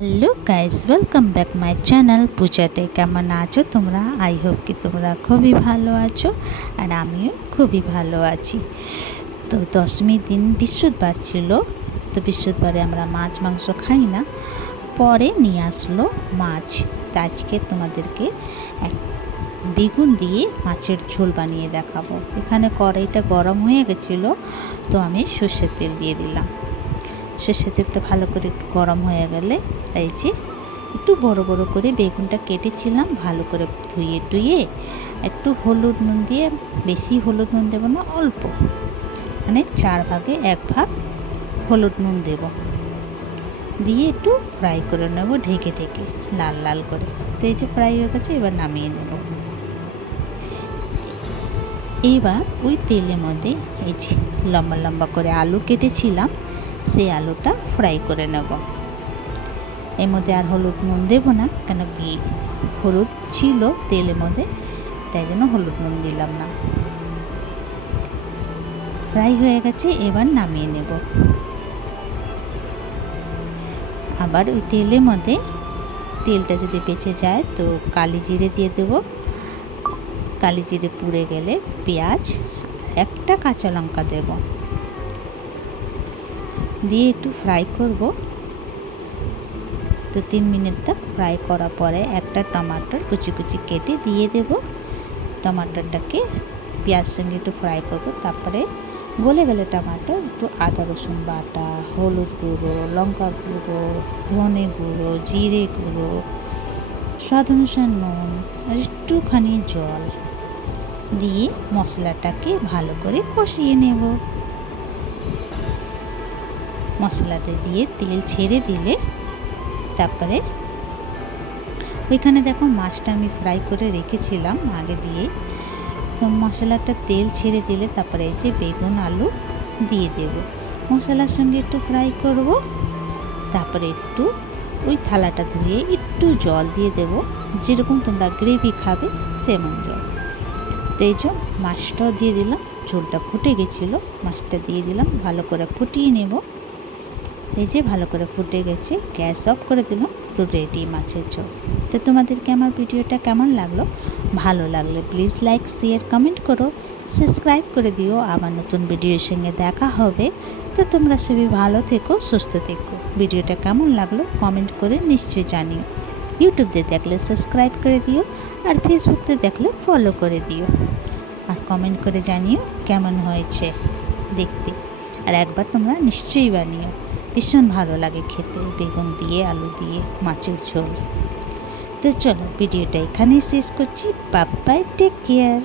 Hello guys, welcome back my channel পূজাতে। কেমন আছো তোমরা? আই হোপ কি তোমরা খুবই ভালো আছো, আর আমিও খুবই ভালো আছি। তো দশমীর দিন বৃহস্পতিবার ছিল, তো বৃহস্পতিবারে আমরা মাছ মাংস খাই না, পরে নিয়ে আসলো মাছ। তো আজকে তোমাদেরকে এক বেগুন দিয়ে মাছের ঝোল বানিয়ে দেখাবো। এখানে কড়াইটা গরম হয়ে গেছিলো, তো আমি সর্ষের তেল দিয়ে দিলাম। সর্ষের তেলটা ভালো করে গরম হয়ে গেলে এই যে একটু বড় বড় করে বেগুনটা কেটেছিলাম, ভালো করে ধুয়ে টুয়ে একটু হলুদ নুন দিয়ে, বেশি হলুদ নুন দেবো না, অল্প, মানে 4 ভাগে 1 ভাগ হলুদ নুন দেব, দিয়ে একটু ফ্রাই করে নেব ঢেকে ঢেকে লাল লাল করে। তো এই যে ফ্রাই হয়ে গেছে, এবার নামিয়ে নেব। এবার ওই তেলের মধ্যে এই যে লম্বা লম্বা করে আলু কেটেছিলাম, সেই আলুটা ফ্রাই করে নেব। এর মধ্যে আর হলুদ নুন দেবো না, কেন কি হলুদ ছিল তেলের মধ্যে, তাই জন্য হলুদ নুন দিলাম না। ফ্রাই হয়ে গেছে, এবার নামিয়ে নেব। আবার ওই তেলের মধ্যে তেলটা যদি বেঁচে যায় তো কালি জিরে দিয়ে দেব। কালি জিরে পুড়ে গেলে পেঁয়াজ, একটা কাঁচা লঙ্কা দেব, দিয়ে একটু ফ্রাই করব। তো 3 মিনিট তক ফ্রাই করার পরে একটা টমাটোর কুচি কুচি কেটে দিয়ে দেব। টমাটোরটাকে পেঁয়াজ সঙ্গে একটু ফ্রাই করব, তারপরে গলে গেলে টমাটো একটু আদা রসুন বাটা, হলুদ গুঁড়ো, লঙ্কা গুঁড়ো, ধনে গুঁড়ো, জিরে গুঁড়ো, স্বাদ অনুসারে নুন আর একটুখানি জল দিয়ে মশলাটাকে ভালো করে কষিয়ে নেব। মশলাটা দিয়ে তেল ছেড়ে দিলে তারপরে ওইখানে দেখো মাছটা আমি ফ্রাই করে রেখেছিলাম আগে দিয়ে, তো মশলাটা তেল ছেড়ে দিলে তারপরে এই যে বেগুন আলু দিয়ে দেব। মশলার সঙ্গে একটু ফ্রাই করব, তারপরে একটু ওই থালাটা ধুয়ে একটু জল দিয়ে দেব, যেরকম তোমরা গ্রেভি খাবে সেমন জল। তো এই যে মাছটাও দিয়ে দিলাম, ঝোলটা ফুটে গেছিলো, মাছটা দিয়ে দিলাম, ভালো করে ফুটিয়ে নেব। এই যে ভালো করে ফুটে গেছে, গ্যাস অফ করে দিলাম, তো রেডি মাছের ঝোল। তো তোমাদেরকে আমার ভিডিওটা কেমন লাগলো? ভালো লাগলে প্লিজ লাইক শেয়ার কমেন্ট করো, সাবস্ক্রাইব করে দিও। আবার নতুন ভিডিওর সঙ্গে দেখা হবে। তো তোমরা সবাই ভালো থেকো, সুস্থ থেকো। ভিডিওটা কেমন লাগলো কমেন্ট করে নিশ্চয়ই জানিও। ইউটিউব দিয়ে দেখলে সাবস্ক্রাইব করে দিও, আর ফেসবুকতে দেখলে ফলো করে দিও, আর কমেন্ট করে জানিও কেমন হয়েছে দেখতে। আর একবার তোমরা নিশ্চয়ই বানিও, ভীষণ ভালো লাগে খেতে, বেগুন দিয়ে আলু দিয়ে মাছের ঝোল। তো চলো ভিডিওটা এখানেই শেষ করছি। Bye bye, take care.